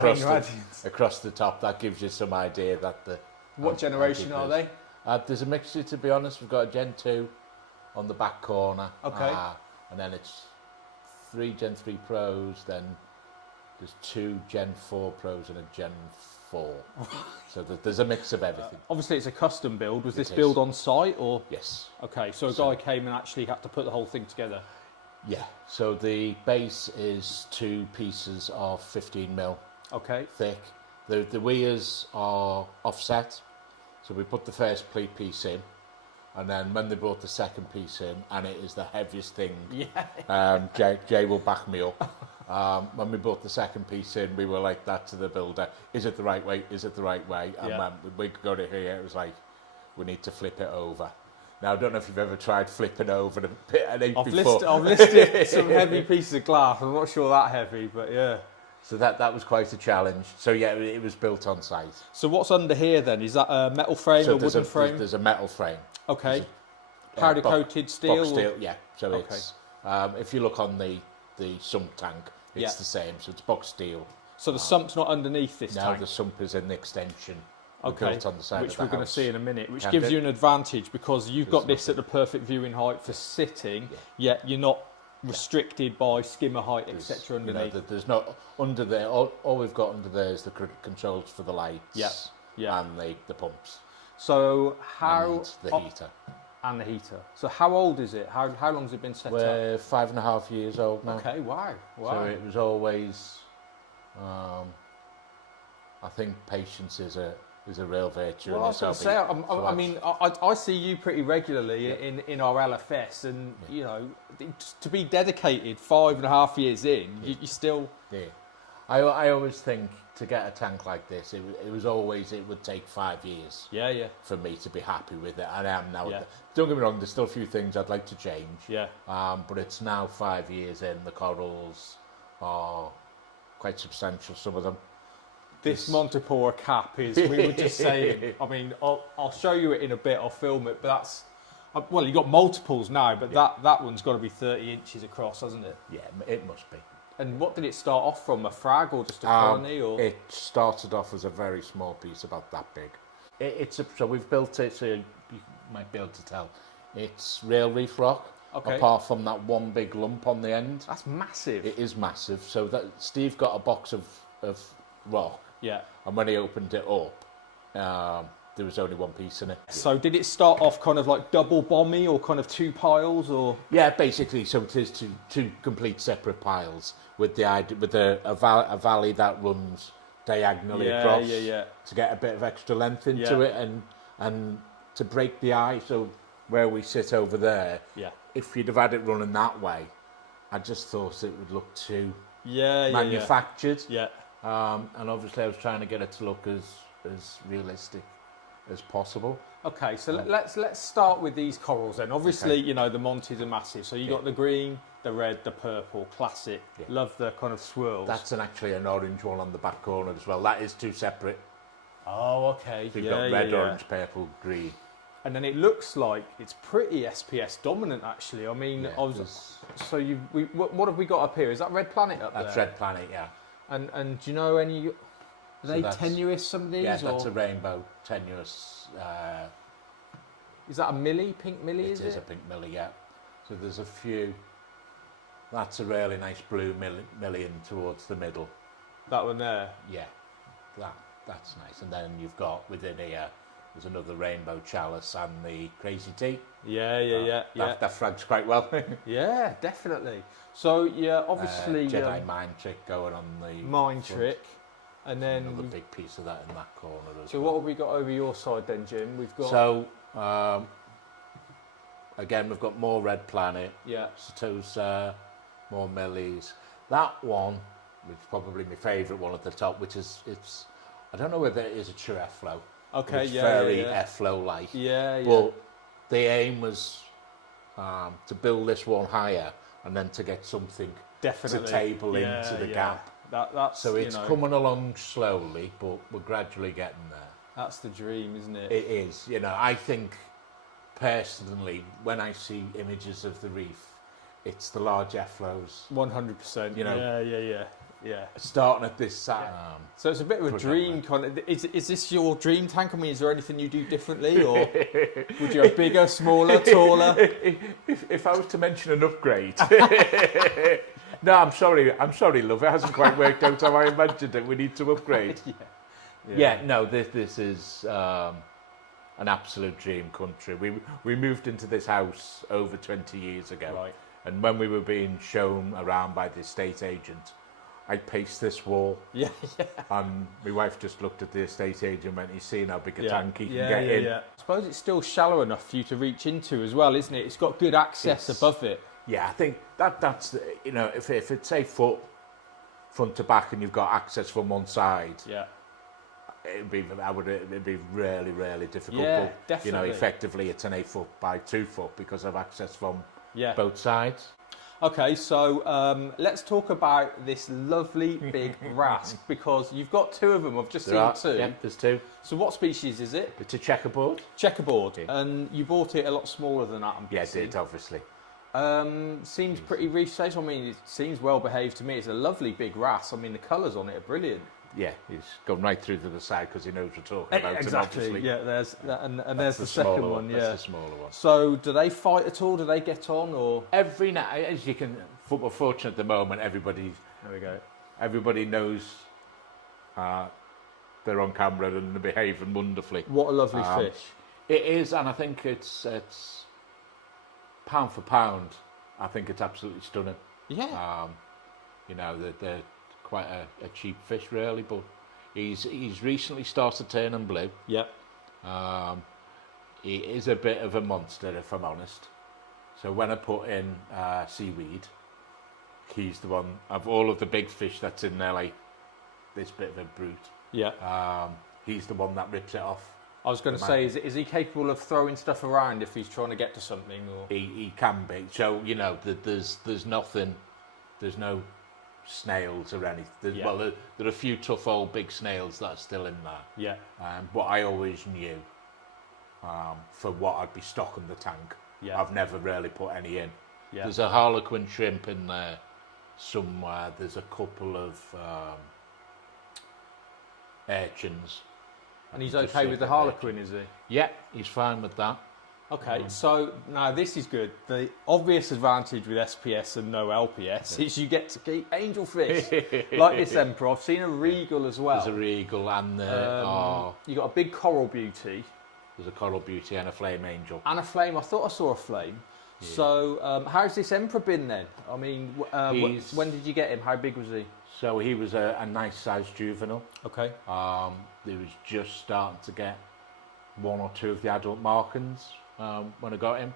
across the top. That gives you some idea that the... What generation are they? There's a mixture, to be honest. We've got a Gen 2 on the back corner. Okay. And then it's 3 Gen 3 Pros, then there's 2 Gen 4 Pros and a Gen 4. So there's a mix of everything. Obviously, it's a custom build. Was this build on site or? Yes. Okay, so a guy came and actually had to put the whole thing together. Yeah. So the base is 2 pieces of 15mm. Okay. Thick. The weirs are offset. So we put the first piece in, and then when they brought the second piece in, and it is the heaviest thing. Yeah. Jay will back me up. When we brought the second piece in, we were like that to the builder. Is it the right way? Is it the right way? And when we got it here, it was like, we need to flip it over. Now, I don't know if you've ever tried flipping over an 8 before. I've listed some heavy pieces of glass. I'm not sure that heavy, but yeah. So that was quite a challenge. So yeah, it was built on site. So what's under here then? Is that a metal frame or wooden frame? There's a metal frame. Okay. Powder coated steel? Box steel, yeah. So it's, if you look on the sump tank, it's the same. So it's box steel. So the sump's not underneath this tank? No, the sump is in the extension. Okay, built on the side which of the we're going to house. see in a minute, which gives you an advantage because you've got this at the perfect viewing height for sitting, yet you're not restricted by skimmer height, etc. underneath. You know, there's not under there. All we've got under there is the controls for the lights, and the pumps. So how and the heater and the heater. So how old is it? How long has it been set up? We're 5.5 years old now. Okay, wow. So it was always. I think patience is a real virtue. Well, I was going to say, I mean, I see you pretty regularly in our LFS, and you know, to be dedicated 5.5 years in, you still. Yeah, I always think to get a tank like this, it would take 5 years. Yeah. For me to be happy with it, and I am now. Yeah. Don't get me wrong, there's still a few things I'd like to change. Yeah. But it's now 5 years in. The corals are quite substantial, some of them. This Montepora cap is, we were just saying, I mean, I'll show you it in a bit, I'll film it, but that's, well, you've got multiples now, but that one's got to be 30 inches across, hasn't it? Yeah, it must be. And what did it start off from, a frag or just a colony? Or? It started off as a very small piece, about that big. So we've built it, so you might be able to tell, it's real reef rock. Okay. Apart from that one big lump on the end. That's massive. It is massive. So that Steve got a box of rock. Yeah. And when he opened it up, there was only one piece in it. So did it start off kind of like double bommy or kind of 2 piles or? Yeah, basically. So it is two complete separate piles with a valley that runs diagonally across. To get a bit of extra length into it and to break the eye. So where we sit over there. Yeah. If you'd have had it running that way, I just thought it would look too manufactured. Yeah. And obviously I was trying to get it to look as realistic as possible. Okay, so let's start with these corals then. Obviously, you know, the Montes are massive. So you got the green, the red, the purple, classic. Yeah. Love the kind of swirls. That's actually an orange one on the back corner as well. That is 2 separate. Oh, okay. So you've got red, orange, purple, green. And then it looks like it's pretty SPS dominant, actually. I mean, what have we got up here? Is that Red Planet up there? That's Red Planet, yeah. And do you know any? Are they tenuous? Some of these? Yeah, that's a rainbow tenuous. Is that a millie? Pink millie? It is a pink millie, yeah. So there's a few. That's a really nice blue million towards the middle. That one there. Yeah, that's nice. And then you've got within here. There's another rainbow chalice and the crazy tea. Yeah. That frags quite well. Yeah, definitely. So yeah, obviously Jedi mind trick going on the mind trick, and then another big piece of that in that corner as well. So what have we got over your side then, Jim? We've got again we've got more Red Planet. Yeah. Satosa, more millies. That one, which is probably my favourite one at the top, which is I don't know whether it is a true F-flow. Okay, it's very F-flow-like. Yeah. But the aim was to build this one higher and then to get something to table into the gap. That's, so it's coming along slowly, but we're gradually getting there. That's the dream, isn't it? It is. You know, I think personally, when I see images of the reef, it's the large F-flows. 100%. You know, starting at this side. So it's a bit of a dream kind of. Is this your dream tank? I mean, is there anything you do differently, or would you have bigger, smaller, taller? If I was to mention an upgrade, no, I'm sorry, love. It hasn't quite worked out how I imagined it. We need to upgrade. No, this is an absolute dream country. We moved into this house over 20 years ago, right. And when we were being shown around by the estate agent, I paced this wall. And my wife just looked at the estate agent and went, "He's seen how big a tank he can get in." I suppose it's still shallow enough for you to reach into as well, isn't it? It's got good access above it. Yeah, I think that's if it's a foot front to back and you've got access from one side. It'd be really, really difficult. Yeah, but, definitely. Effectively it's an 8 foot by 2 foot because of access from both sides. Okay, so let's talk about this lovely big wrasse, because you've got 2 of them. I've just seen 2. Yeah, there's 2. So what species is it? It's a checkerboard. Checkerboard. And you bought it a lot smaller than that, I'm guessing. Yeah, I did, obviously. Seems pretty reef safe. I mean, it seems well behaved to me. It's a lovely big wrasse. I mean, the colours on it are brilliant. Yeah, he's gone right through to the side because he knows we're talking about exactly. Him, yeah, there's that, and there's the second one. Yeah, that's the smaller one. So, do they fight at all? Do they get on, or every now, as you can? We're fortunate at the moment. Everybody knows they're on camera and they're behaving wonderfully. What a lovely fish! It is, and I think it's pound for pound. I think it's absolutely stunning. Yeah. They're quite a cheap fish, really, but he's recently started turning blue. Yeah. He is a bit of a monster, if I'm honest. So when I put in seaweed, he's the one of all of the big fish that's in there, like this bit of a brute. Yeah. He's the one that rips it off. I was going to say, is he capable of throwing stuff around if he's trying to get to something? Or he can be. So there's nothing. There's no snails or anything. Well, there are a few tough old big snails that are still in there. Yeah. But I always knew for what I'd be stocking the tank. Yeah. I've never really put any in. Yeah. There's a harlequin shrimp in there somewhere. There's a couple of urchins. And he's okay with the harlequin, is he? Yeah, he's fine with that. Okay, so now this is good. The obvious advantage with SPS and no LPS is you get to keep angelfish like this emperor. I've seen a regal as well. There's a regal and you got a big coral beauty. There's a coral beauty and a flame angel. And a flame. I thought I saw a flame. Yeah. So how's this emperor been then? I mean, when did you get him? How big was he? So he was a nice sized juvenile. Okay. He was just starting to get 1 or 2 of the adult markings. When I got him.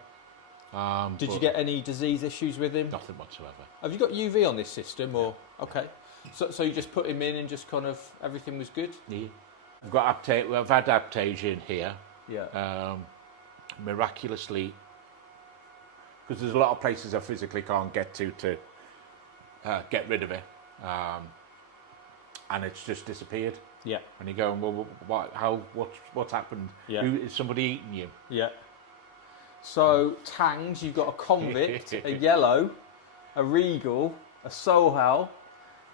Did you get any disease issues with him? Nothing whatsoever. Have you got UV on this system, or okay? So you just put him in and just kind of everything was good. Yeah. I've had aptasia in here. Yeah. Miraculously, because there's a lot of places I physically can't get to get rid of it, and it's just disappeared. Yeah. And you're going, well, what's happened? Yeah. Is somebody eating you? Yeah. So, tangs, you've got a convict, a yellow, a regal, a sohal.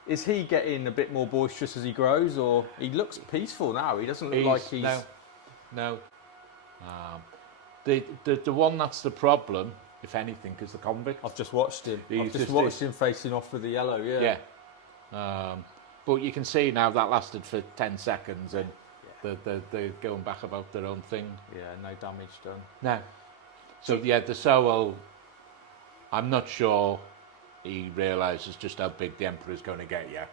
Is he getting a bit more boisterous as he grows, or he looks peaceful now? He doesn't look like he's... No. The one that's the problem, if anything, is the convict. I've just watched him. I've just watched him facing off with the yellow, yeah. Yeah. But you can see now that lasted for 10 seconds and they're going back about their own thing. Yeah, no damage done. No. So, the Sohal, I'm not sure he realises just how big the Emperor's going to get yet.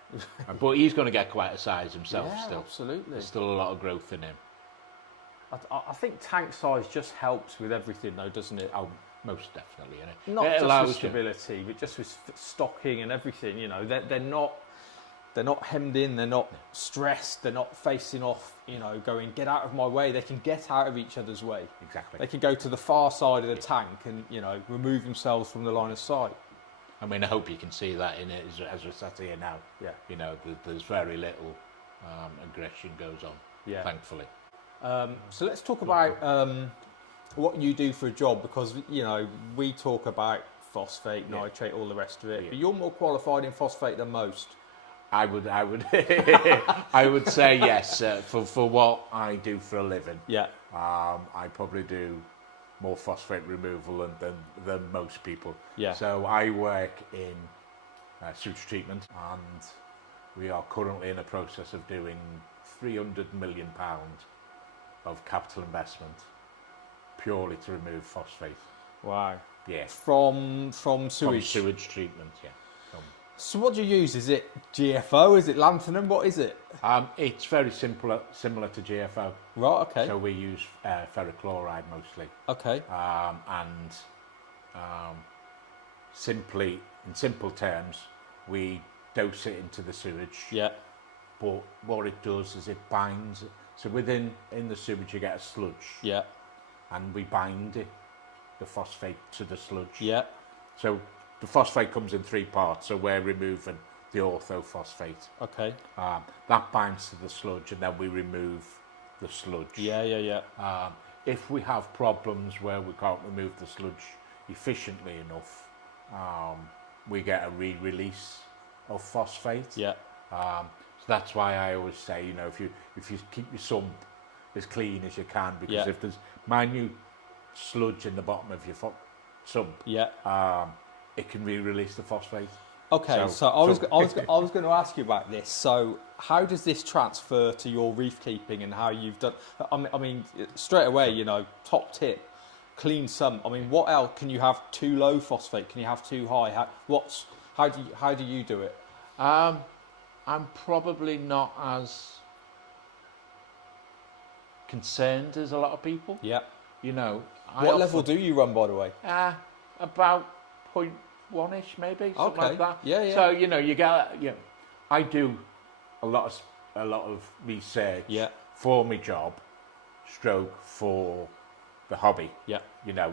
But he's going to get quite a size himself still. Absolutely. There's still a lot of growth in him. I think tank size just helps with everything though, doesn't it? Oh, most definitely. Not just with stability, but just with stocking and everything, they're not hemmed in, they're not stressed, they're not facing off, going, get out of my way. They can get out of each other's way. Exactly. They can go to the far side of the tank and, remove themselves from the line of sight. I mean, I hope you can see that in it as we're sat here now. Yeah. There's very little aggression goes on, thankfully. So let's talk about what you do for a job, because, we talk about phosphate, nitrate, all the rest of it, but you're more qualified in phosphate than most. I would I would say yes for what I do for a living. Yeah. I probably do more phosphate removal than most people. Yeah. So I work in sewage treatment, and we are currently in a process of doing £300 million of capital investment purely to remove phosphate. Wow. Yeah. From sewage. From sewage treatment, yeah. So what do you use? Is it GFO? Is it lanthanum? What is it? It's very similar to GFO. Right, okay. So we use ferric chloride mostly. Okay. In simple terms, we dose it into the sewage. Yeah. But what it does is it binds. So in the sewage you get a sludge. Yeah. And we bind it, the phosphate, to the sludge. Yeah. So the phosphate comes in 3 parts, so we're removing the orthophosphate. Okay. That binds to the sludge, and then we remove the sludge. Yeah. If we have problems where we can't remove the sludge efficiently enough, we get a re-release of phosphate. Yeah. So that's why I always say, if you keep your sump as clean as you can, because if there's minute sludge in the bottom of your sump, it can re-release the phosphate. Okay, so I was going to ask you about this. So how does this transfer to your reef keeping and how you've done? I mean, straight away, top tip, clean sump. I mean, what else can you have too low phosphate? Can you have too high? How do you do it? I'm probably not as concerned as a lot of people. Yeah. What level do you run, by the way? About 0.1-ish, maybe, something like that. Yeah. So you get, I do a lot of research for my job, stroke for the hobby. Yeah.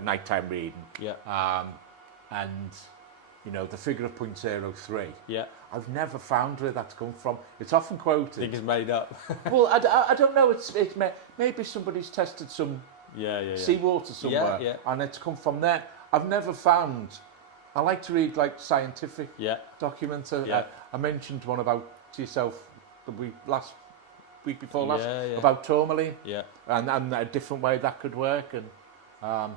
Nighttime reading. Yeah. And the figure of 0.03. Yeah. I've never found where that's come from. It's often quoted. I think it's made up. Well, I don't know. It's maybe somebody's tested some seawater somewhere, and it's come from there. I've never found. I like to read scientific documents. I mentioned one about to yourself the week before last about tourmaline, and a different way that could work, and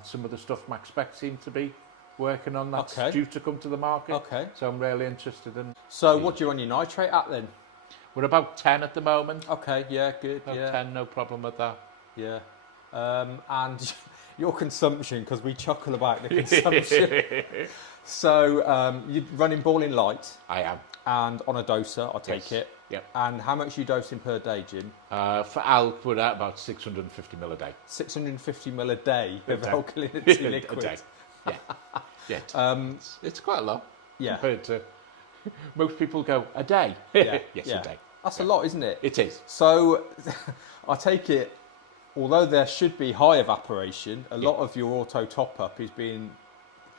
some of the stuff Max Speck seemed to be working on that's due to come to the market. Okay. So I'm really interested in. So what do you run your nitrate at then? We're about 10 at the moment. Okay, yeah, good. About 10, no problem with that. Yeah. And your consumption, because we chuckle about the consumption. So you're running boiling light. I am. And on a doser, I take it. Yep. And how much are you dosing per day, Jim? For alk, we're at about 650 ml a day. 650 ml a day of alkalinity liquid. A day. Yeah. It's quite a lot. Yeah. Compared to most people go a day. Yeah. Yes, a day. That's a lot, isn't it? It is. So I take it, although there should be high evaporation, a lot of your auto top up is being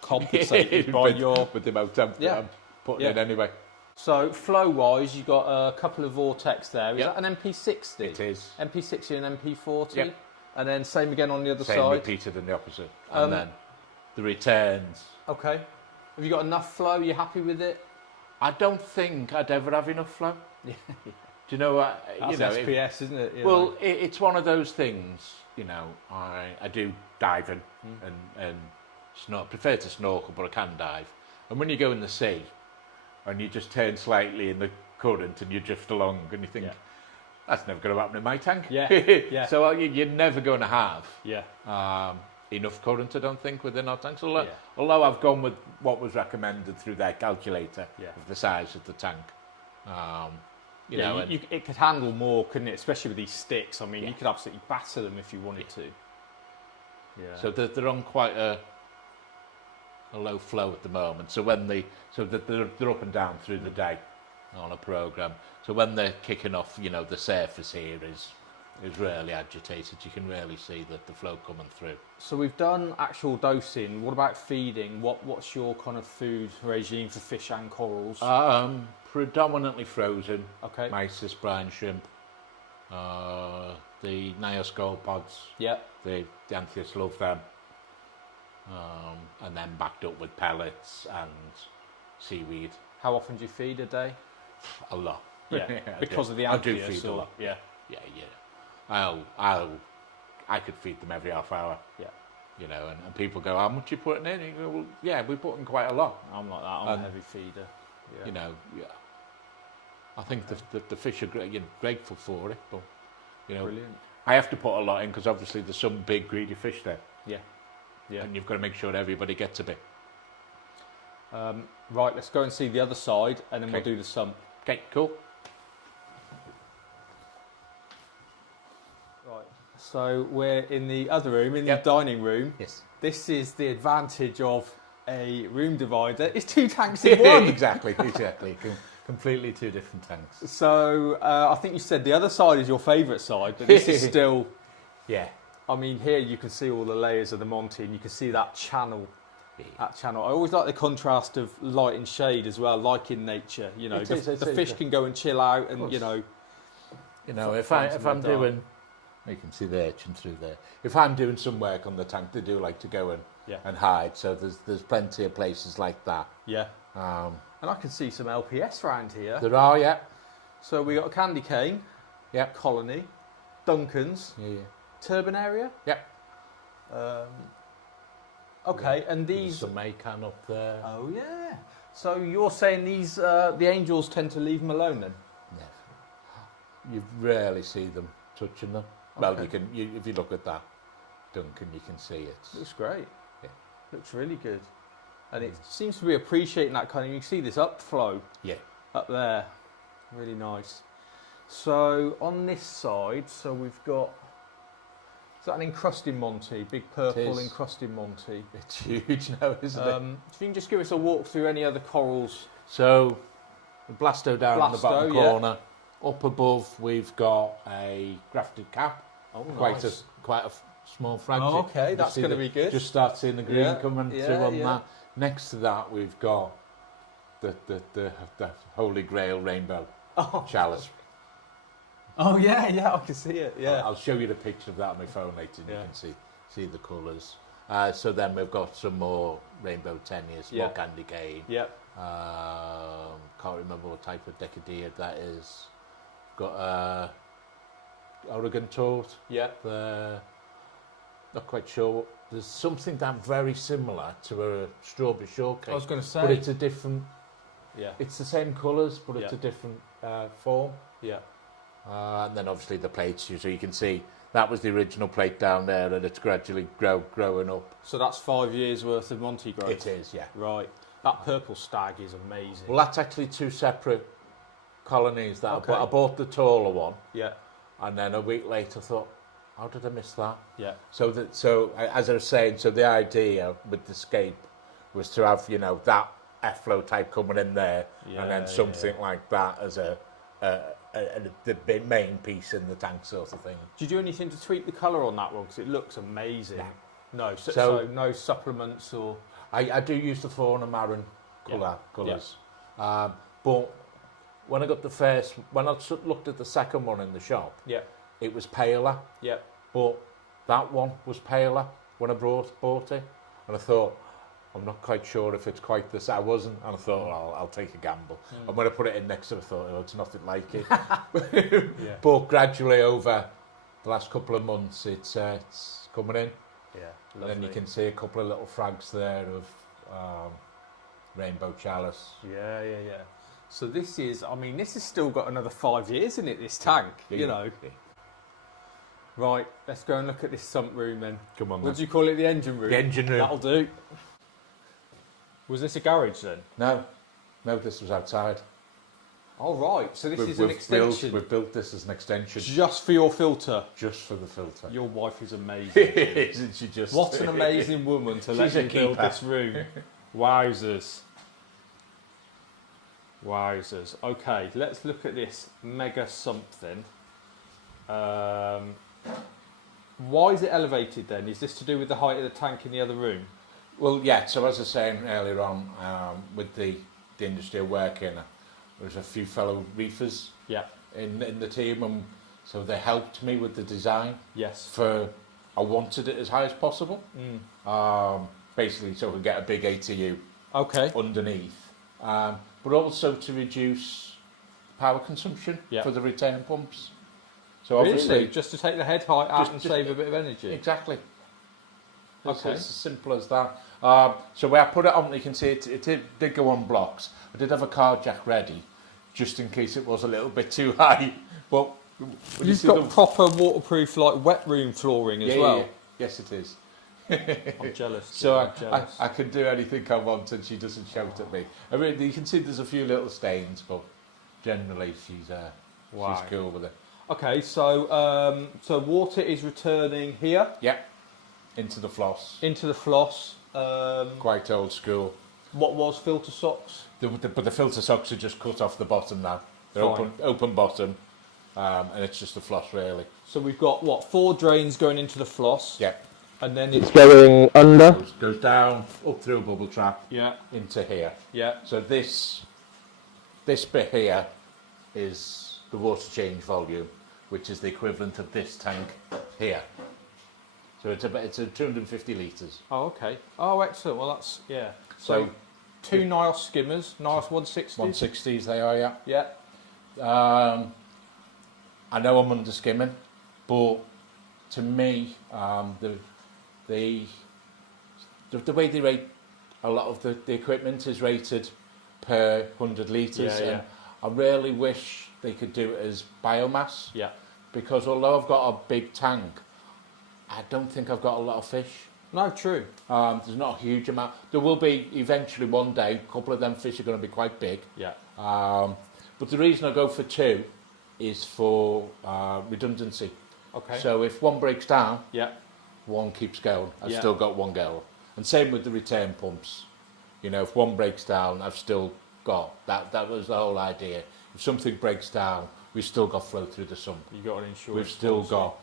compensated by with the amount of I'm putting in anyway. So flow wise, you've got a couple of vortex there. Is that an MP60? It is. MP60 and MP40. Yep. And then same again on the other side. Same repeated in the opposite. And then the returns. Okay. Have you got enough flow? You happy with it? I don't think I'd ever have enough flow. Do you know what? That's SPS, isn't it? It's one of those things. I do diving and I prefer to snorkel, but I can dive. And when you go in the sea, and you just turn slightly in the current and you drift along, and you think that's never going to happen in my tank. Yeah. So you're never going to have enough current, I don't think, within our tanks. Although I've gone with what was recommended through their calculator of the size of the tank. It could handle more, couldn't it? Especially with these sticks. I mean, you could absolutely batter them if you wanted to. Yeah. So they're on quite a low flow at the moment. So they're up and down through the day on a program. So when they're kicking off, the surface here is really agitated. You can really see the flow coming through. So we've done actual dosing. What about feeding? What's your kind of food regime for fish and corals? Predominantly frozen. Okay. Mysis, brine shrimp, the Nioscol pods. Yeah. The Antheus love them. And then backed up with pellets and seaweed. How often do you feed a day? A lot. Yeah, because of the I do Angelfish. feed a lot. Yeah. I could feed them every half hour. Yeah. You know, and people go, how much you putting in? And you go, well, yeah, we put in quite a lot. I'm like that. I'm a heavy feeder. Yeah. You know, I think the fish are grateful for it, but you know, Brilliant. I have to put a lot in because obviously there's some big greedy fish there. Yeah. Yeah. And you've got to make sure everybody gets a bit. Right, let's go and see the other side, and then we'll do the sump. Okay, cool. Right. So we're in the other room, in the dining room. Yes. This is the advantage of a room divider. It's 2 tanks in one. Exactly. Completely 2 different tanks. So I think you said the other side is your favourite side, but this is still... Yeah. I mean, here you can see all the layers of the Monty, and you can see that channel. That channel. I always like the contrast of light and shade as well, like in nature. You know, the fish can go and chill out, and you know, if I'm doing, you can see the urchin through there. If I'm doing some work on the tank, they do like to go and hide. So there's plenty of places like that. Yeah. And I can see some LPS around here. There are, yeah. So we got a candy cane. Yeah. Colony, Duncan's. Yeah. Turbine area. Yeah. Okay, and these... There's some Macan up there. Oh, yeah. So you're saying these, the angels tend to leave them alone then? Never. You rarely see them touching them. Well, you can. If you look at that Duncan, you can see it. Looks great. Yeah. Looks really good. And it seems to be appreciating that kind of... You can see this upflow. Yeah. Up there. Really nice. So on this side, so we've got... Is that an encrusting Monty? Big purple encrusting Monty. It's huge now, isn't it? If you can just give us a walk through any other corals. So, the Blasto down in the bottom corner. Up above, we've got a grafted cap. Oh, quite a small fragment. Oh, okay, that's going to be good. Just start seeing the green coming through on that. Next to that, we've got the Holy Grail rainbow chalice. Oh yeah, I can see it. Yeah, I'll show you the picture of that on my phone later, and you can see the colours. So then we've got some more rainbow tennies, more candy cane. Yep. Can't remember what type of decadea that is. Got Oregon Toad. Yep. Not quite sure. There's something that very similar to a strawberry shortcake. I was going to say, but it's a different. Yeah. It's the same colours, but it's a different form. Yeah. And then obviously the plates, so you can see that was the original plate down there, and it's gradually growing up. So that's 5 years worth of Monty growth? It is, yeah. Right. That purple stag is amazing. Well, that's actually 2 separate colonies. I bought the taller one. Yeah. And then a week later I thought, how did I miss that? Yeah. So as I was saying, so the idea with the scape was to have, that airflow type coming in there, and then something like that as the main piece in the tank sort of thing. Did you do anything to tweak the colour on that one? Because it looks amazing. No. So no supplements or... I do use the fauna maroon colours. But when I looked at the second one in the shop, it was paler. Yeah. But that one was paler when I bought it. And I thought, I'm not quite sure if it's quite this. I wasn't, and I thought, well, I'll take a gamble. And when I put it in next to it, I thought, oh, it's nothing like it. But gradually over the last couple of months, it's coming in. Yeah, lovely. And then you can see a couple of little frags there of rainbow chalice. Yeah. So this has still got another 5 years in it, this tank, Yeah. Right, let's go and look at this sump room then. Come on, What do you call it, the engine room? The engine room. That'll do. Was this a garage then? No, this was outside. Oh, right, so this is an extension. We've built this as an extension. Just for your filter? Just for the filter. Your wife is amazing. Isn't she just? What an amazing woman to let you build this room. Wowzers. Okay, let's look at this mega something. Why is it elevated then? Is this to do with the height of the tank in the other room? Well, yeah, so as I was saying earlier on, with the industry of working, there's a few fellow reefers in the team, and so they helped me with the design. Yes. I wanted it as high as possible. Basically, so we could get a big ATU underneath. But also to reduce power consumption for the return pumps. So really? obviously, Just to take the head height out and save a bit of energy? Exactly. Okay. It's as simple as that. So where I put it on, you can see it did go on blocks. I did have a car jack ready, just in case it was a little bit too high. But you've got proper waterproof, like wet room flooring as well. Yeah. Yes, it is. I'm jealous. So I'm jealous. I can do anything I want, and she doesn't shout at me. I mean, you can see there's a few little stains, but generally she's cool with it. Okay, so so water is returning here. Yeah. Into the floss. Into the floss. Quite old school. What was filter socks? But the filter socks are just cut off the bottom now. They're open bottom, and it's just the floss really. So we've got, what, 4 drains going into the floss? Yeah. And then it's going under? Goes down, up through a bubble trap, into here. Yeah. So this bit here is the water change volume, which is the equivalent of this tank here. So it's a 250 litres. Oh, okay. Oh, excellent. Well, that's, So 2 NIOS skimmers, NIOS 160s? 160s they are, yeah. Yeah. I know I'm under skimming, but to me, the way they rate a lot of the equipment is rated per 100 litres, and I really wish they could do it as biomass. Yeah. Because although I've got a big tank, I don't think I've got a lot of fish. No, true. There's not a huge amount. There will be eventually one day. A couple of them fish are going to be quite big. Yeah. But the reason I go for 2 is for redundancy. Okay. So if one breaks down, one keeps going. I've still got one going. And same with the return pumps. You know, if one breaks down, I've still got that. That was the whole idea. If something breaks down, we've still got flow through the sump. You've got an insurance. We've still got.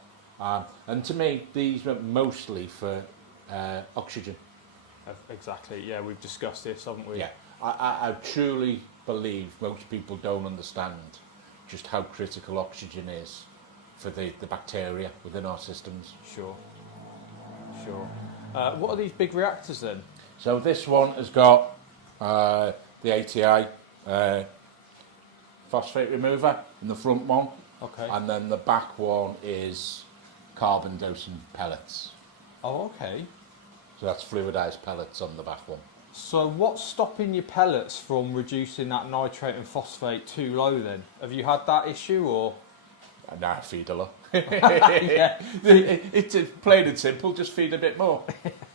And to me, these are mostly for oxygen. Exactly. Yeah, we've discussed this, haven't we? Yeah. I truly believe most people don't understand just how critical oxygen is for the bacteria within our systems. Sure. What are these big reactors then? So this one has got the ATI phosphate remover in the front one. Okay. And then the back one is carbon dosing pellets. Oh, okay. So that's fluidized pellets on the back one. So what's stopping your pellets from reducing that nitrate and phosphate too low then? Have you had that issue or? No, I feed a lot. It's plain and simple, just feed a bit more.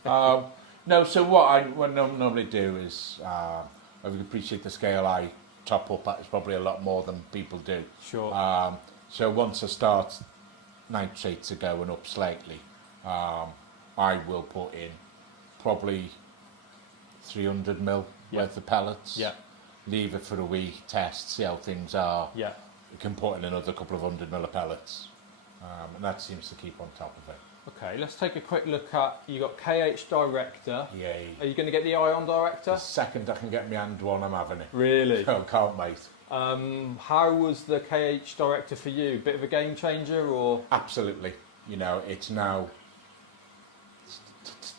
No, so what I normally do is, I would appreciate the scale I top up at is probably a lot more than people do. Sure. So once I start nitrates are going up slightly, I will put in probably 300 mil worth of pellets. Yeah. Leave it for a week, test, see how things are. Yeah. You can put in another couple of 100 mil of pellets, and that seems to keep on top of it. Okay, let's take a quick look at, you got KH Director. Yay. Are you going to get the Ion Director? The second I can get my hand one, I'm having it. Really? Oh, can't wait. How was the KH Director for you? Bit of a game changer or? Absolutely. You know, it's now,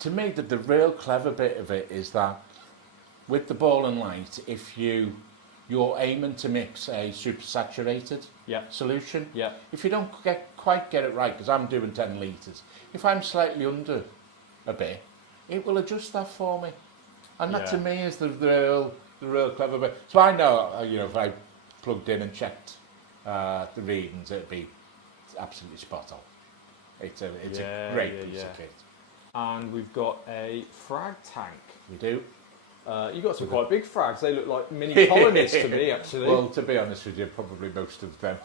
to me, the real clever bit of it is that with the ball and light, if you're aiming to mix a supersaturated solution, if you don't quite get it right, because I'm doing 10 litres, if I'm slightly under a bit, it will adjust that for me. And that to me is the real clever bit. So I know, if I plugged in and checked the readings, it'd be absolutely spot on. It's a great piece of kit. And we've got a frag tank. We do. You've got some quite big frags. They look like mini colonies to me, actually. Well, to be honest with you, probably most of them.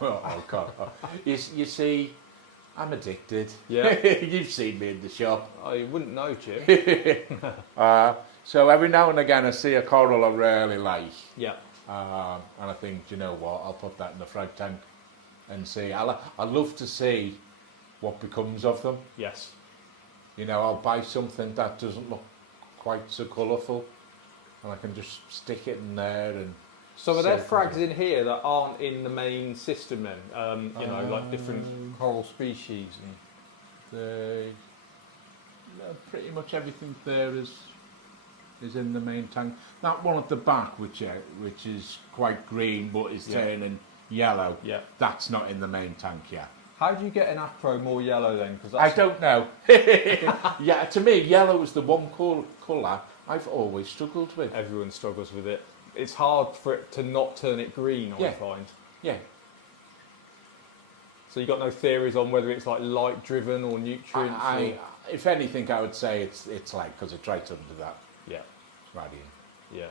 You see, I'm addicted. Yeah. You've seen me in the shop. I wouldn't know, Jim. So every now and again I see a coral I really like. Yeah. And I think, you know what, I'll put that in the frag tank and see. I'd love to see what becomes of them. Yes. You know, I'll buy something that doesn't look quite so colourful, and I can just stick it in there. And so are there frags in here that aren't in the main system then? You know, like different coral species and pretty much everything there is in the main tank. That one at the back, which is quite green but is turning yellow. Yeah. That's not in the main tank yet. How do you get an Afro more yellow then? Because I don't know. Yeah, to me, yellow is the one colour I've always struggled with. Everyone struggles with it. It's hard for it to not turn it green, I find. Yeah. So you got no theories on whether it's like light driven or nutrients? If anything, I would say it's light because it's right under that. Yeah. Radiant. Yeah.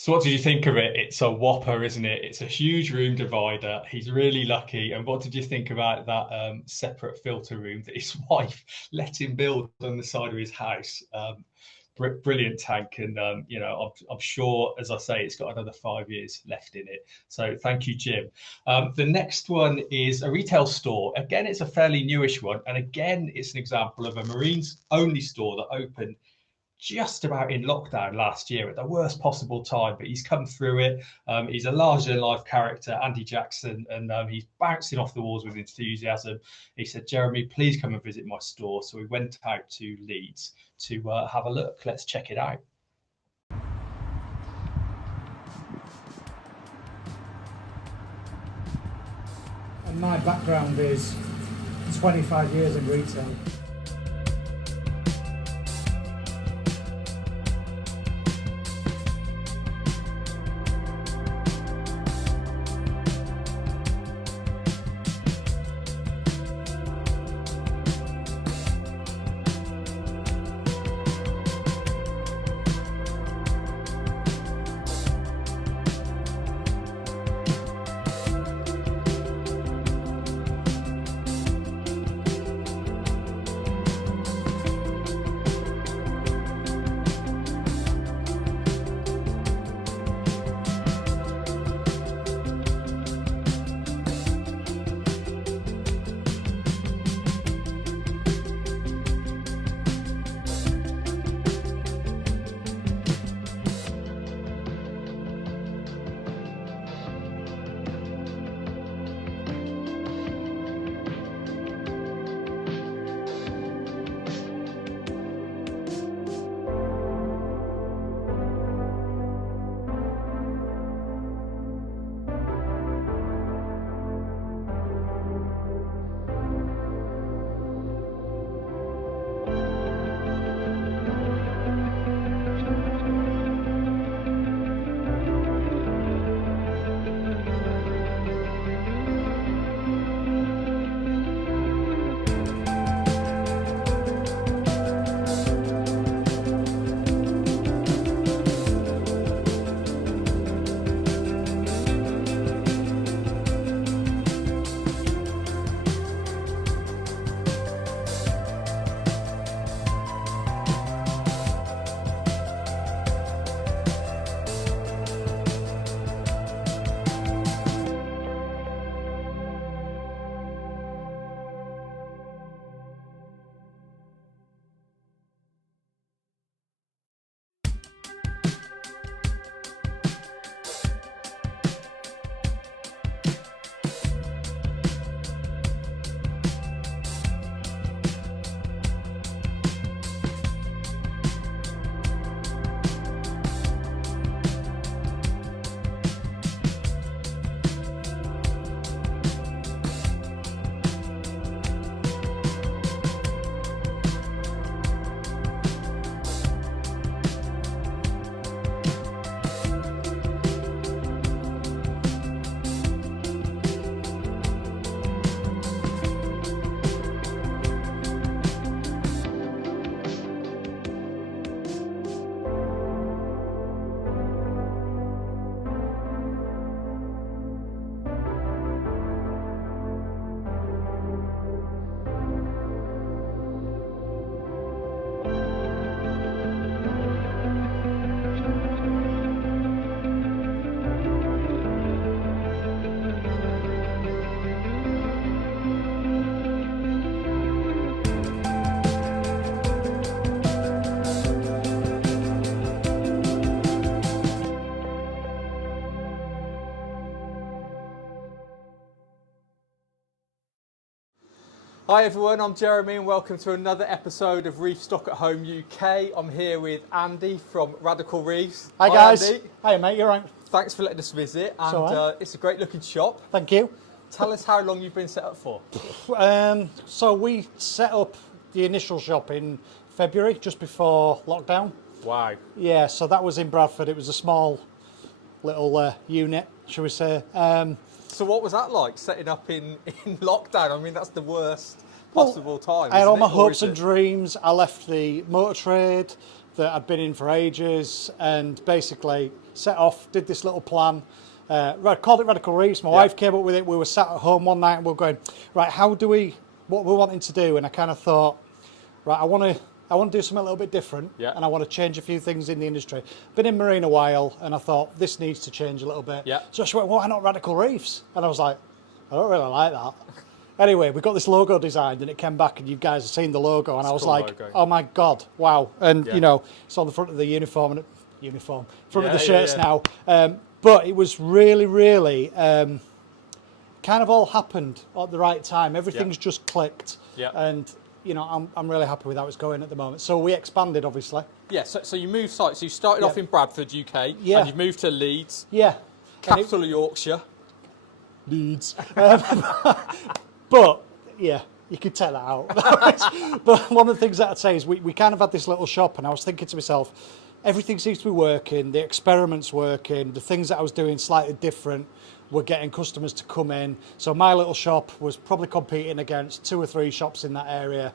So what did you think of it? It's a whopper, isn't it? It's a huge room divider. He's really lucky. And what did you think about that separate filter room that his wife let him build on the side of his house? Brilliant tank, and I'm sure, as I say, it's got another 5 years left in it. So thank you, Jim. The next one is a retail store. Again, it's a fairly newish one, and again, it's an example of a Marines only store that opened just about in lockdown last year at the worst possible time, but he's come through it. He's a larger than life character, Andy Jackson, and he's bouncing off the walls with enthusiasm. He said, Jeremy, please come and visit my store. So we went out to Leeds to have a look. Let's check it out. And my background is 25 years in retail. Hi everyone, I'm Jeremy and welcome to another episode of ReefStock at Home UK. I'm here with Andy from Radical Reefs. Hi guys. Andy. Hi mate, you're right. Thanks for letting us visit, and it's a great looking shop. Thank you. Tell us how long you've been set up for. So we set up the initial shop in February, just before lockdown. Wow. Yeah, so that was in Bradford. It was a small little unit, shall we say. So what was that like, setting up in lockdown? I mean, that's the worst possible time. I had all my hopes and dreams. I left the motor trade that I'd been in for ages and basically set off, did this little plan. Called it Radical Reefs. My wife came up with it. We were sat at home one night and we were going, right, what we're wanting to do. And I kind of thought, right, I want to do something a little bit different, and I want to change a few things in the industry. Been in marine a while, and I thought this needs to change a little bit. Yeah. So she went, why not Radical Reefs? And I was like, I don't really like that. Anyway, we got this logo designed, and it came back, and you guys have seen the logo, and I was like, logo. Oh my god, wow! And you know, it's on the front of the front of the shirts now. But it was really kind of all happened at the right time. Everything's just clicked, and you know, I'm really happy with how it's going at the moment. So we expanded, obviously. Yeah. So you moved sites. So you started off in Bradford, UK, and you've moved to Leeds. Yeah. Capital of Yorkshire. Leeds. But yeah, you could take that out. But one of the things that I'd say is we kind of had this little shop, and I was thinking to myself, everything seems to be working, the experiment's working, the things that I was doing slightly different were getting customers to come in. So my little shop was probably competing against 2 or 3 shops in that area.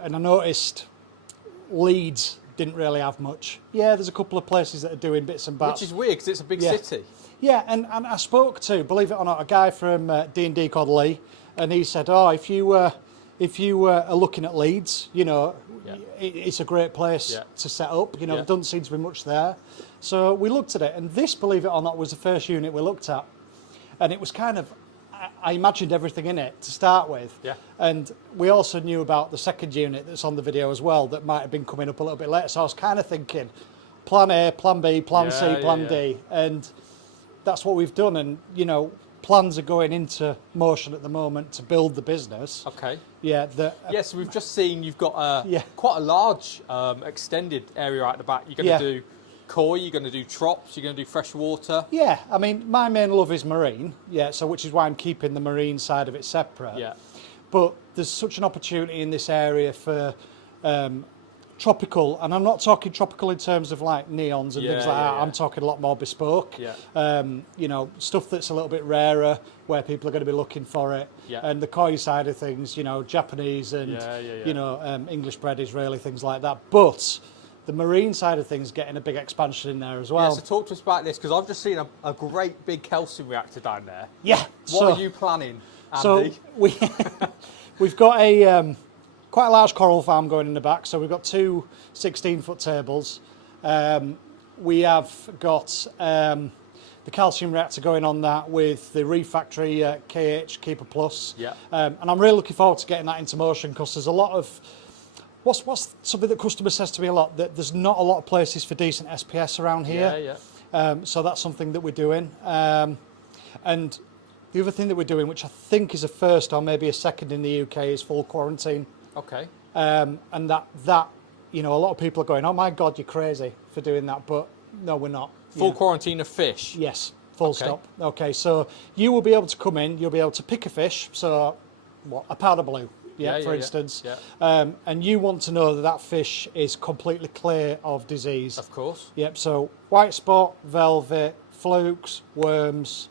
And I noticed Leeds didn't really have much. Yeah, there's a couple of places that are doing bits and bats. Which is weird because it's a big city. Yeah, and I spoke to, believe it or not, a guy from D&D called Lee, and he said, oh, if you are looking at Leeds, you know, it's a great place to set up. You know, there doesn't seem to be much there. So we looked at it, and this, believe it or not, was the first unit we looked at. And it was kind of, I imagined everything in it to start with. Yeah. And we also knew about the second unit that's on the video as well that might have been coming up a little bit later. So I was kind of thinking, plan A, plan B, plan C, plan D. And that's what we've done. And, you know, plans are going into motion at the moment to build the business. Okay. Yeah. So we've just seen you've got quite a large extended area out the back. You're going to do koi, you're going to do trops, you're going to do fresh water. Yeah, I mean, my main love is marine. Yeah, so which is why I'm keeping the marine side of it separate. Yeah. But there's such an opportunity in this area for tropical, and I'm not talking tropical in terms of like neons and things like that. I'm talking a lot more bespoke. Yeah. You know, stuff that's a little bit rarer, where people are going to be looking for it. Yeah. And the koi side of things, you know, Japanese and you know, English bred, Israeli, things like that. But the marine side of things getting a big expansion in there as well. Yeah, so talk to us about this, because I've just seen a great big calcium reactor down there. Yeah. What are you planning, Andy? So we've got a quite a large coral farm going in the back. So we've got 2 16-foot tables. We have got the calcium reactor going on that with the Reef Factory KH Keeper Plus. Yeah. And I'm really looking forward to getting that into motion, because there's a lot of What's something that customers says to me a lot, that there's not a lot of places for decent SPS around here. So that's something that we're doing. And the other thing that we're doing, which I think is a first or maybe a second in the UK, is full quarantine. Okay. And that you know, a lot of people are going, oh my God, you're crazy for doing that, but no, we're not. Full quarantine of fish? Yes, full stop. Okay, so you will be able to come in, you'll be able to pick a fish, so a powder blue. For instance. And you want to know that that fish is completely clear of disease. Of course. Yep, so white spot, velvet, flukes, worms,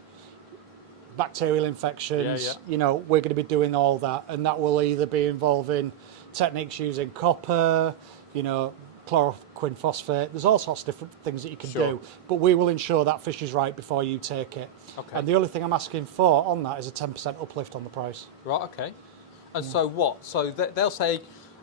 bacterial infections, you know, we're going to be doing all that, and that will either be involving techniques using copper, you know, chloroquine phosphate. There's all sorts of different things that you can do, but we will ensure that fish is right before you take it. Okay. And the only thing I'm asking for on that is a 10% uplift on the price. Right, okay. And so what? So they'll say,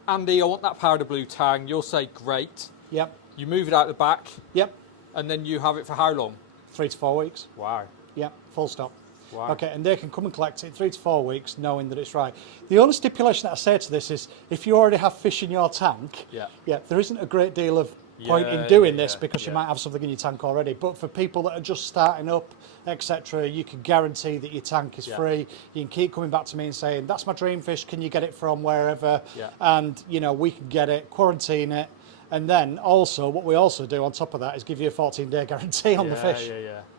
Andy, I want that powder blue tang. You'll say, great. Yep. You move it out the back. Yep. And then you have it for how long? 3 to 4 weeks. Wow. Yep, full stop. Wow. Okay, and they can come and collect it in 3 to 4 weeks, knowing that it's right. The only stipulation that I say to this is, if you already have fish in your tank, there isn't a great deal of point in doing this, because you might have something in your tank already. But for people that are just starting up, etc., you can guarantee that your tank is free. You can keep coming back to me and saying, that's my dream fish, can you get it from wherever? And you know, we can get it, quarantine it, and then also what we also do on top of that is give you a 14-day guarantee on the fish.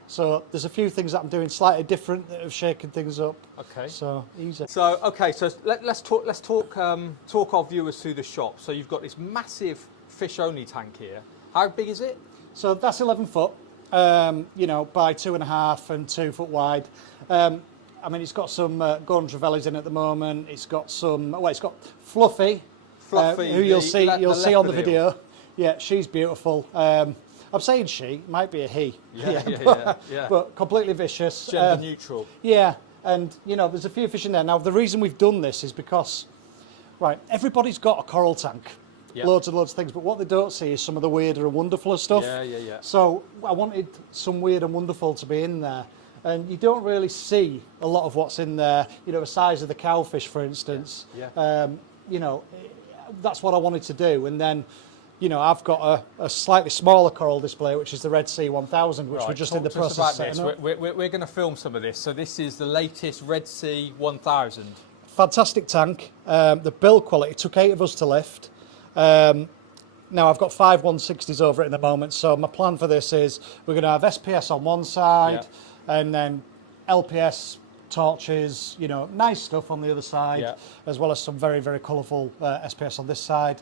So there's a few things that I'm doing slightly different that have shaken things up. Okay. So easy. So let's talk our viewers through the shop. So you've got this massive fish-only tank here. How big is it? So that's 11 foot, you know, by 2.5 and 2 foot wide. I mean, it's got some golden trevellis in at the moment. It's got some, it's got Fluffy, who you'll see on the video. Yeah, she's beautiful. I'm saying she, might be a he. But completely vicious. Gender neutral. Yeah, and you know, there's a few fish in there. Now, the reason we've done this is because, everybody's got a coral tank. Loads and loads of things, but what they don't see is some of the weirder and wonderful stuff. So I wanted some weird and wonderful to be in there, and you don't really see a lot of what's in there. You know, the size of the cowfish, for instance. You know, that's what I wanted to do, and then, you know, I've got a slightly smaller coral display, which is the Red Sea 1000, which we're just in the process of setting up. We're going to film some of this. So this is the latest Red Sea 1000. Fantastic tank. The build quality took 8 of us to lift. Now I've got 5 160s over it at the moment, so my plan for this is we're going to have SPS on one side, and then LPS torches, you know, nice stuff on the other side, as well as some very, very colourful SPS on this side.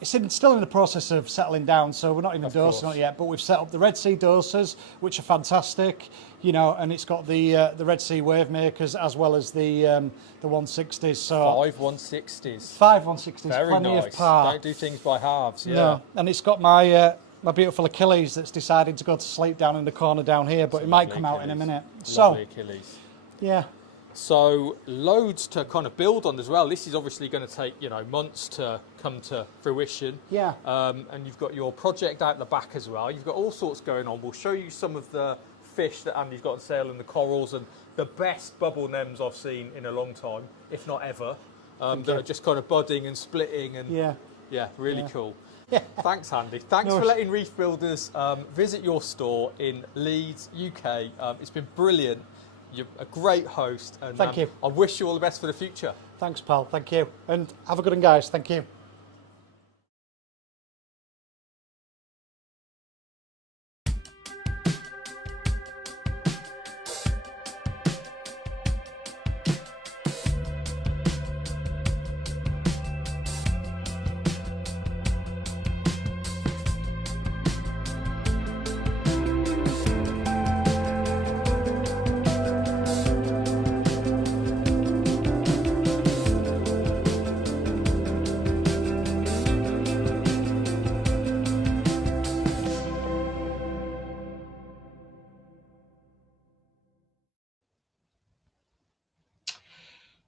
It's still in the process of settling down, so we're not even dosing it yet, but we've set up the Red Sea dosers, which are fantastic, you know, and it's got the Red Sea wave makers as well as the 160s. So 5 160s. 5 160s, Very plenty nice. of par. Don't do things by halves, No, and it's got my my beautiful Achilles that's decided to go to sleep down in the corner down here, but it might come out in a minute. Lovely Achilles. Yeah. So loads to kind of build on as well. This is obviously going to take, you know, months to come to fruition. Yeah. And you've got your project out the back as well. You've got all sorts going on. We'll show you some of the fish that Andy's got on sale and the corals and the best bubble nems I've seen in a long time, if not ever, that are just kind of budding and splitting and really cool. Thanks, Andy. Thanks for letting Reef Builders visit your store in Leeds, UK. It's been brilliant. You're a great host. And, Thank you. I wish you all the best for the future. Thanks, pal. Thank you. And have a good one, guys. Thank you.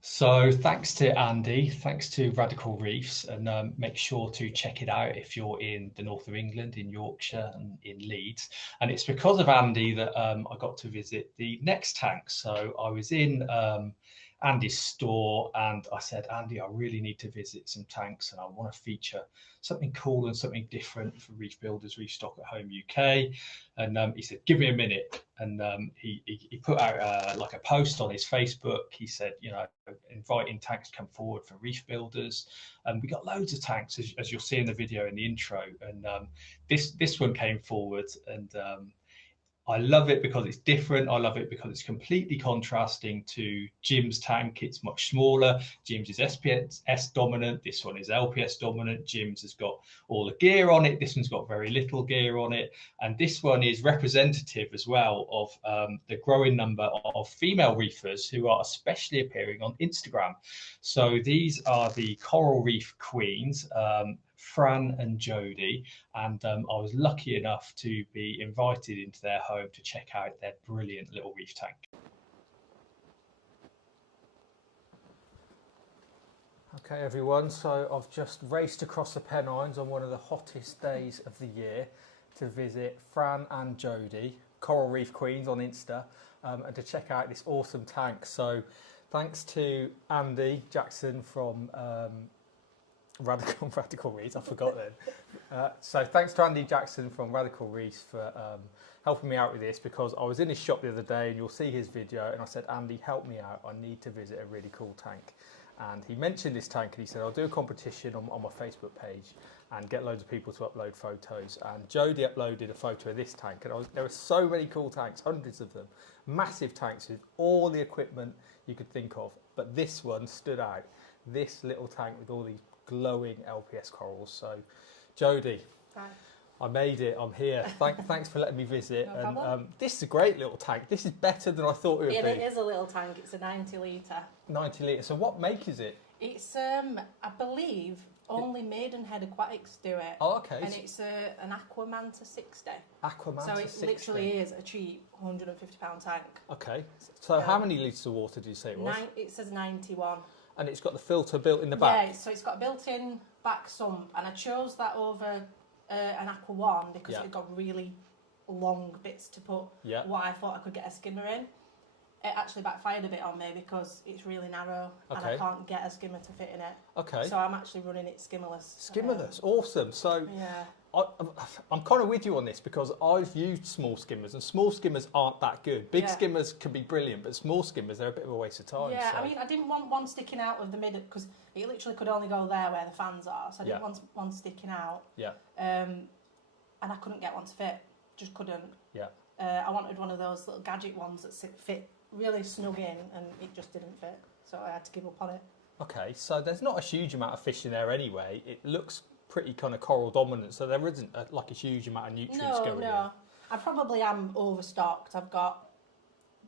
So thanks to Andy, thanks to Radical Reefs, and make sure to check it out if you're in the north of England, in Yorkshire and in Leeds. And it's because of Andy that I got to visit the next tank. So I was in Andy's store and I said, Andy, I really need to visit some tanks and I want to feature something cool and something different for Reef Builders, ReefStock at Home UK. And he said, give me a minute. And he put out like a post on his Facebook. He said, you know, inviting tanks to come forward for Reef Builders. And we got loads of tanks, as you'll see in the video in the intro. And this one came forward, and I love it because it's different. I love it because it's completely contrasting to Jim's tank. It's much smaller. Jim's is SPS dominant. This one is LPS dominant. Jim's has got all the gear on it. This one's got very little gear on it. And this one is representative as well of the growing number of female reefers who are especially appearing on Instagram. So these are the Coral Reef Queens, Fran and Jodie, and I was lucky enough to be invited into their home to check out their brilliant little reef tank. Okay, everyone, so I've just raced across the Pennines on one of the hottest days of the year to visit Fran and Jodie, Coral Reef Queens on Insta, and to check out this awesome tank. So thanks to Andy Jackson from Radical Reefs, I forgot then. So thanks to Andy Jackson from Radical Reefs for helping me out with this, because I was in his shop the other day and you'll see his video, and I said, Andy, help me out. I need to visit a really cool tank. And he mentioned this tank and he said, I'll do a competition on my Facebook page and get loads of people to upload photos. And Jodie uploaded a photo of this tank, and there were so many cool tanks, hundreds of them, massive tanks with all the equipment you could think of. But this one stood out, this little tank with all these glowing LPS corals. So Jodie, hi. I made it, I'm here. Thanks for letting me visit. No and this is a great little tank. This is better than I thought it would be. Yeah, it is a little tank. It's a 90 litre. 90 litre. So what make is it? It's, I believe, only Maidenhead Aquatics do it. Oh, okay. And it's an Aquamanta 60. Aquamanta 60. So it literally is a cheap £150 tank. Okay. So how many litres of water did you say it was? It says 91. And it's got the filter built in the back? Yeah, so it's got a built-in back sump, and I chose that over an Aqua One because it got really long bits to put what I thought I could get a skimmer in. It actually backfired a bit on me because it's really narrow and I can't get a skimmer to fit in it. Okay. So I'm actually running it skimmerless. Skimmerless, awesome. So I'm kind of with you on this because I've used small skimmers and small skimmers aren't that good. Big skimmers can be brilliant, but small skimmers, they're a bit of a waste of time. Yeah, so. I mean, I didn't want one sticking out of the middle because it literally could only go there where the fans are. So I didn't want one sticking out. Yeah. And I couldn't get one to fit. Just couldn't. Yeah. I wanted one of those little gadget ones that fit really snug in, and it just didn't fit. So I had to give up on it. Okay, so there's not a huge amount of fish in there anyway. It looks pretty kind of coral dominant, so there isn't like a huge amount of nutrients going in. No. I probably am overstocked. I've got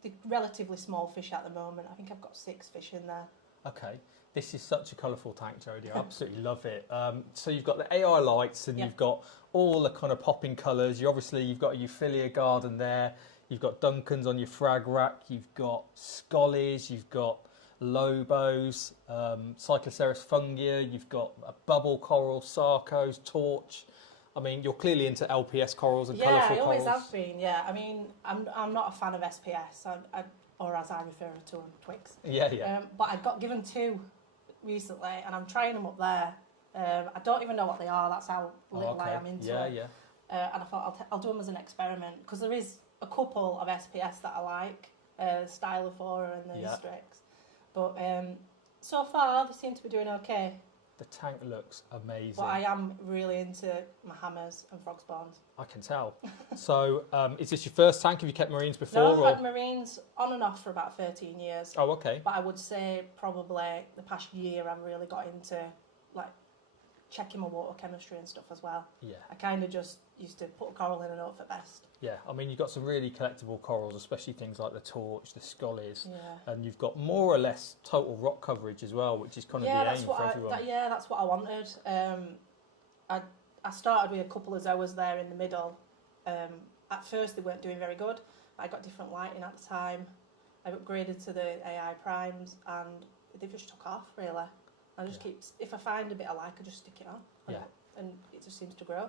the relatively small fish at the moment. I think I've got 6 fish in there. Okay. This is such a colourful tank, Jodie. I absolutely love it. So you've got the AI lights and you've got all the kind of popping colours. You've got a Euphilia garden there. You've got Duncans on your frag rack. You've got Scollies. You've got Lobos, Cycloceras fungia. You've got a bubble coral, Sarcos, Torch. I mean, you're clearly into LPS corals and colourful corals. Yeah, I always have been, yeah. I mean, I'm not a fan of SPS, or as I refer to them, Twigs. Yeah. But I got given 2 recently, and I'm trying them up there. I don't even know what they are. That's how little I am into it. Yeah. And I thought I'll do them as an experiment, because there is a couple of SPS that I like, Stylophora and the Strix. But so far, they seem to be doing okay. The tank looks amazing. But I am really into my hammers and frog spawns. I can tell. So, is this your first tank? Have you kept marines before? No, I've had marines on and off for about 13 years. Oh, okay. But I would say probably the past year I've really got into like checking my water chemistry and stuff as well. Yeah. I kind of just used to put a coral in and hope for best. Yeah, I mean, you've got some really collectible corals, especially things like the Torch, the Scollies, and you've got more or less total rock coverage as well, which is kind of the aim for everyone. That's what I wanted. I started with a couple of Zoas there in the middle. At first they weren't doing very good. I got different lighting at the time. I upgraded to the AI primes and they just took off, really. I just keep, if I find a bit I like, I just stick it on. And it just seems to grow.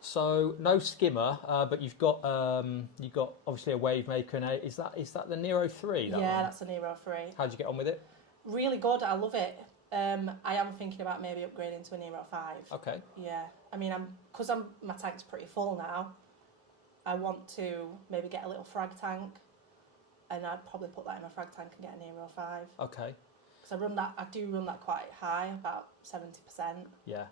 So no skimmer, but you've got obviously a wave maker. And is that the Nero 3? That's the Nero 3. How'd you get on with it? Really good. I love it. I am thinking about maybe upgrading to a Nero 5. Okay. Yeah. I mean, because my tank's pretty full now. I want to maybe get a little frag tank, and I'd probably put that in my frag tank and get a Nero 5. Okay. Because I do run that quite high, about 70%. Yeah.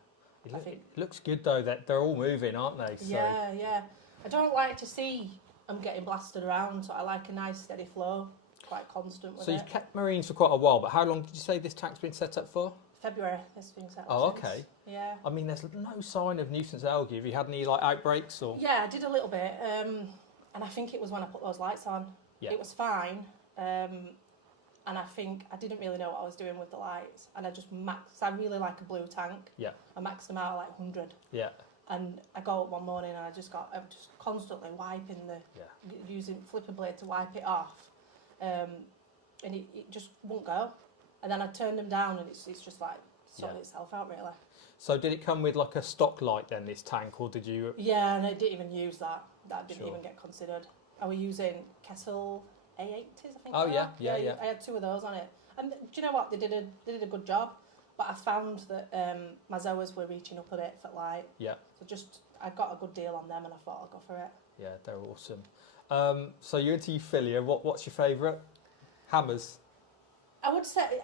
It looks good though, that they're all moving, aren't they? So. Yeah. I don't like to see them getting blasted around, so I like a nice steady flow, quite constant with it. So you've kept marines for quite a while, but how long did you say this tank's been set up for? February, this thing set up. Oh, okay. Yeah. I mean, there's no sign of nuisance algae. Have you had any like outbreaks or? Yeah, I did a little bit, and I think it was when I put those lights on. Yeah. It was fine. And I think I didn't really know what I was doing with the lights, and I just I really like a blue tank. Yeah. I maxed them out at like 100. Yeah. And I got up one morning and I'm just constantly wiping using flipper blade to wipe it off, and it just won't go. And then I turned them down and it's just like sorting itself out really. So did it come with like a stock light then, this tank, or did you? Yeah, and I didn't even use that. That didn't even get considered. I was using Kessel A80s, I think. Oh yeah. I had 2 of those on it, and do you know what? They did a good job. But I found that my Zoas were reaching up a bit for light. Yeah. So I got a good deal on them, and I thought I'll go for it. Yeah, they're awesome. So you're into Euphilia. What's your favourite? Hammers. I would say,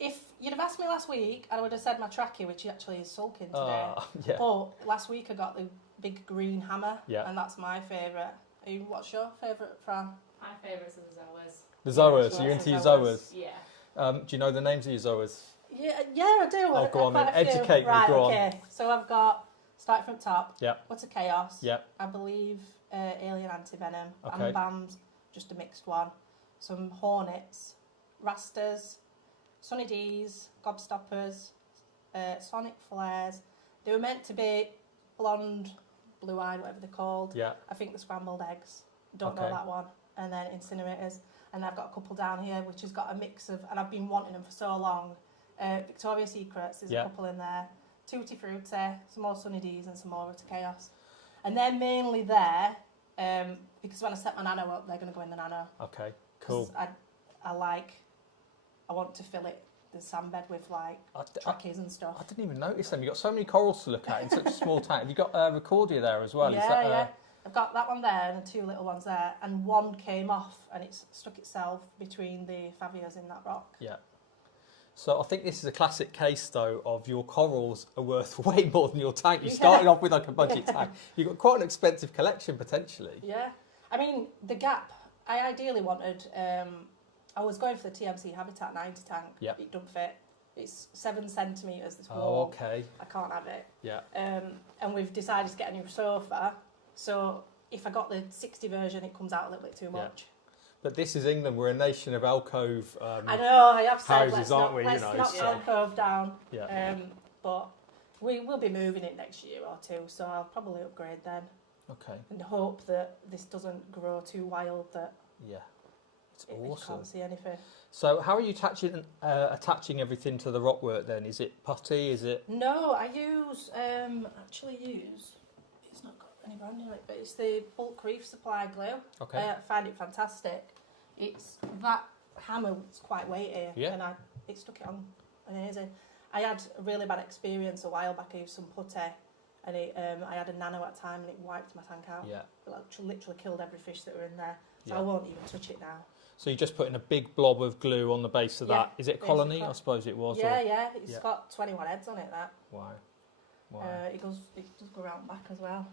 if you'd have asked me last week, I would have said my Trachy, which actually is sulking today. Yeah. But last week I got the big green hammer, and that's my favourite. What's your favourite, Fran? My favourites are the Zoas. The Zoas. So you're into your Zoas. Yeah. Do you know the names of your Zoas? Yeah, I do. Oh, go on then. Educate me. Go on. Okay. So I've got, start from top. Yeah. What's a Chaos? Yeah. I believe Alien Anti-Venom. Okay. Ambams, just a mixed one. Some Hornets, Rastas, Sunny D's, Gobstoppers, Sonic Flares. They were meant to be blonde, blue-eyed, whatever they're called. Yeah. I think the scrambled eggs. Don't know that one. And then Incinerators. And I've got a couple down here, which has got a mix of, and I've been wanting them for so long. Victoria's Secrets, there's a couple in there. Tutti Frutti, some more Sunny D's and some more Utter Chaos. And they're mainly there because when I set my nano up, they're going to go in the nano. Okay, cool. I want to fill it, the sandbed with like trackies and stuff. I didn't even notice them. You've got so many corals to look at in such a small tank. Have you got a Recordia there as well? Yeah. I've got that one there and 2 little ones there, and one came off and it's stuck itself between the favias in that rock. Yeah. So I think this is a classic case, though, of your corals are worth way more than your tank. You started off with like a budget tank. You've got quite an expensive collection, potentially. Yeah. I mean, the gap, I ideally wanted. I was going for the TMC Habitat 90 tank. Yep. It don't fit. It's 7 centimetres. This Oh, wall. okay. I can't have it. Yeah. And we've decided to get a new sofa. So if I got the 60 version, it comes out a little bit too much. But this is England. We're a nation of alcove. I know. I have said houses, aren't we? Let's knock alcove down. Yeah. But we will be moving it next year or two, so I'll probably upgrade then. Okay. And hope that this doesn't grow too wild that it's you awesome. can't see anything. So how are you attaching everything to the rockwork then? Is it putty? Is it? No, I use it's not got any brand in it, but it's the bulk reef supply glue. Okay. I find it fantastic. It's that hammer was quite weighty, and it stuck it on amazing. I had a really bad experience a while back. I used some putty, and I had a nano at a time, and it wiped my tank out. Yeah. It literally killed every fish that were in there. So Yeah. I won't even touch it now. So you're just putting a big blob of glue on the base of that. Is it a colony? basically. I suppose it was. Yeah, or? yeah. It's got 21 heads on it. That. Wow. It does go around back as well.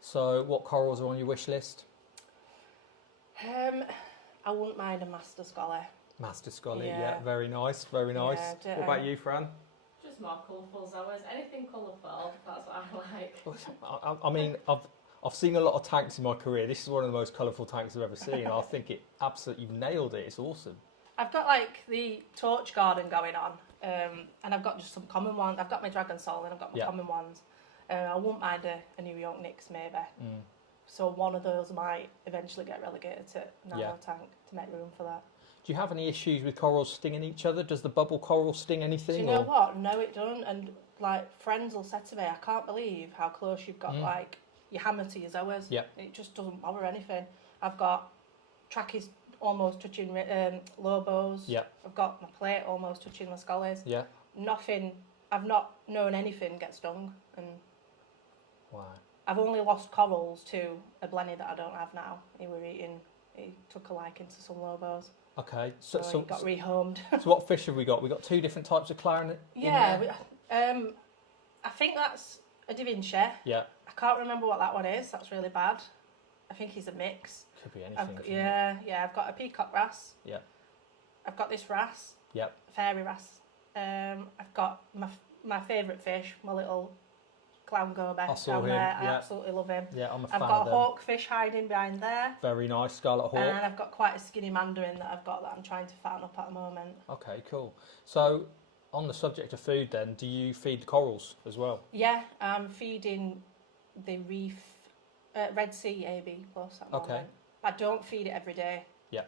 So what corals are on your wish list? I wouldn't mind a master scholar. Master Scully, Yeah. very nice, very nice. Yeah, what about you, Fran? Just more colourful Zoas. Anything colourful, that's what I like. I mean, I've seen a lot of tanks in my career. This is one of the most colourful tanks I've ever seen. I think you've nailed it. It's awesome. I've got like the torch garden going on, and I've got just some common ones. I've got my Dragon Soul and I've got my common ones. I wouldn't mind a New York Knicks maybe. So one of those might eventually get relegated to nano tank to make room for that. Do you have any issues with corals stinging each other? Does the bubble coral sting anything? Do you know what? No, it doesn't. And like friends will say to me, I can't believe how close you've got like your hammer to your zoas. Yeah. It just doesn't bother anything. I've got trackies almost touching lobos. Yeah. I've got my plate almost touching my scullies. Yeah. Nothing. I've not known anything get stung, and wow. I've only lost corals to a blenny that I don't have now. He took a liking to some lobos. Okay, so he got rehomed. So what fish have we got? We got two different types of clarinet. Yeah, I think that's a Da Vinci. Yeah. I can't remember what that one is. That's really bad. I think he's a mix. Could be anything. Yeah. I've got a peacock wrasse. Yeah. I've got this wrasse. Yep. Fairy wrasse. I've got my favourite fish, my little clown goby down there. I absolutely love him. Yeah, I'm a fan I've got a hawkfish hiding behind there. Very nice, scarlet hawk. And I've got quite a skinny mandarin that I've got that I'm trying to fatten up at the moment. Okay, cool. So, on the subject of food then, do you feed corals as well? Yeah, I'm feeding the reef, Red Sea AB plus at the moment. I don't feed it every day. Yeah.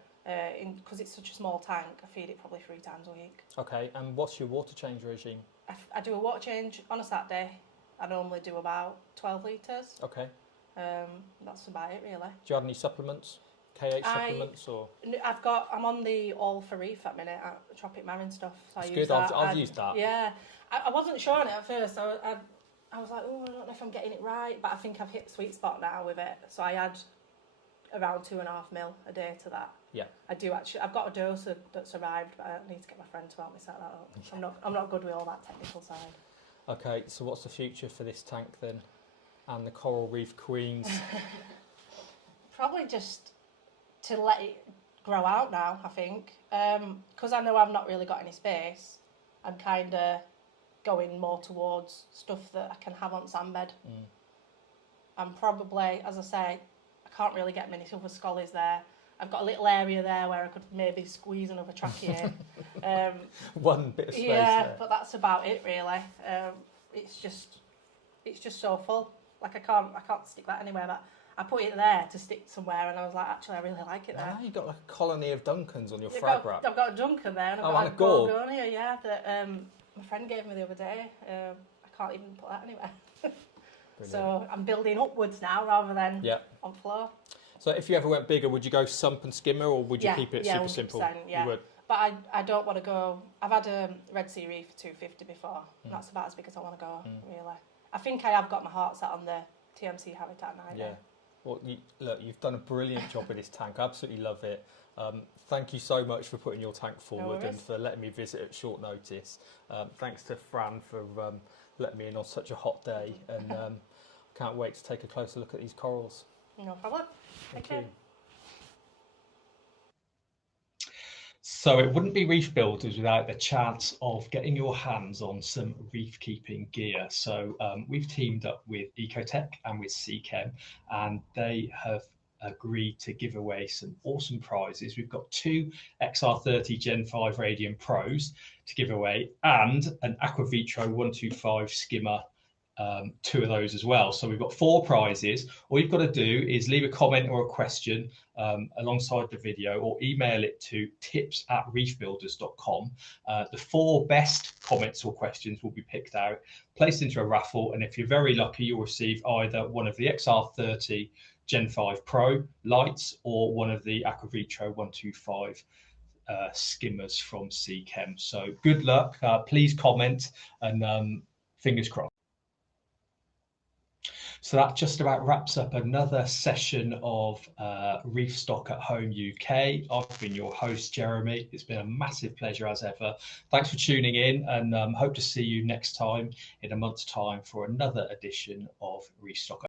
Because it's such a small tank, I feed it probably 3 times a week. Okay, and what's your water change regime? I do a water change on a Saturday. I normally do about 12 litres. Okay. That's about it, really. Do you have any supplements? KH supplements or? I'm on the All for Reef at minute at Tropic Marine stuff. So That's I good. use that. I've used that. Yeah, I wasn't sure on it at first. I was like, oh, I don't know if I'm getting it right, but I think I've hit the sweet spot now with it. So I add around 2.5 mil a day to that. Yeah. I do actually. I've got a dose that's arrived, but I need to get my friend to help me set that up. I'm not good with all that technical side. Okay, so what's the future for this tank then, and the coral reef queens? Probably just to let it grow out now, I think. Because I know I've not really got any space, I'm kind of going more towards stuff that I can have on sandbed. I'm probably, as I say, I can't really get many silver scollies there. I've got a little area there where I could maybe squeeze another trachea in. One bit of space there. But that's about it really. It's just so full. Like I can't stick that anywhere. But I put it there to stick somewhere, and I was like, actually, I really like it there. Ah, you've got like a colony of Duncans on your frag rack. I've got a Duncan there, and I've got a Gorgonia, that my friend gave me the other day. I can't even put that anywhere. So I'm building upwards now rather than on floor. So if you ever went bigger, would you go sump and skimmer, or would you keep it super 100%, simple? Yeah, you would. But I don't want to go. I've had a Red Sea Reef 250 before. And that's about as big as I want to go, really. I think I have got my heart set on the TMC Habitat 90. Yeah. Well, look, you've done a brilliant job with this tank. I absolutely love it. Thank you so much for putting your tank forward and for letting me visit at short notice. Thanks to Fran for letting me in on such a hot day, and can't wait to take a closer look at these corals. No problem. Thank you. So it wouldn't be Reef Builders without the chance of getting your hands on some reef keeping gear. So we've teamed up with Ecotech and with Seachem, and they have agreed to give away some awesome prizes. We've got 2 XR30 Gen 5 Radium Pros to give away, and an Aquavitro 125 skimmer, 2 of those as well. So we've got 4 prizes. All you've got to do is leave a comment or a question alongside the video, or email it to tips@reefbuilders.com. The 4 best comments or questions will be picked out, placed into a raffle, and if you're very lucky, you'll receive either one of the XR30 Gen 5 Pro lights or one of the Aquavitro 125 skimmers from Seachem. So good luck. Please comment, and fingers crossed. So that just about wraps up another session of ReefStock at Home UK. I've been your host, Jeremy. It's been a massive pleasure as ever. Thanks for tuning in, and hope to see you next time in a month's time for another edition of ReefStock.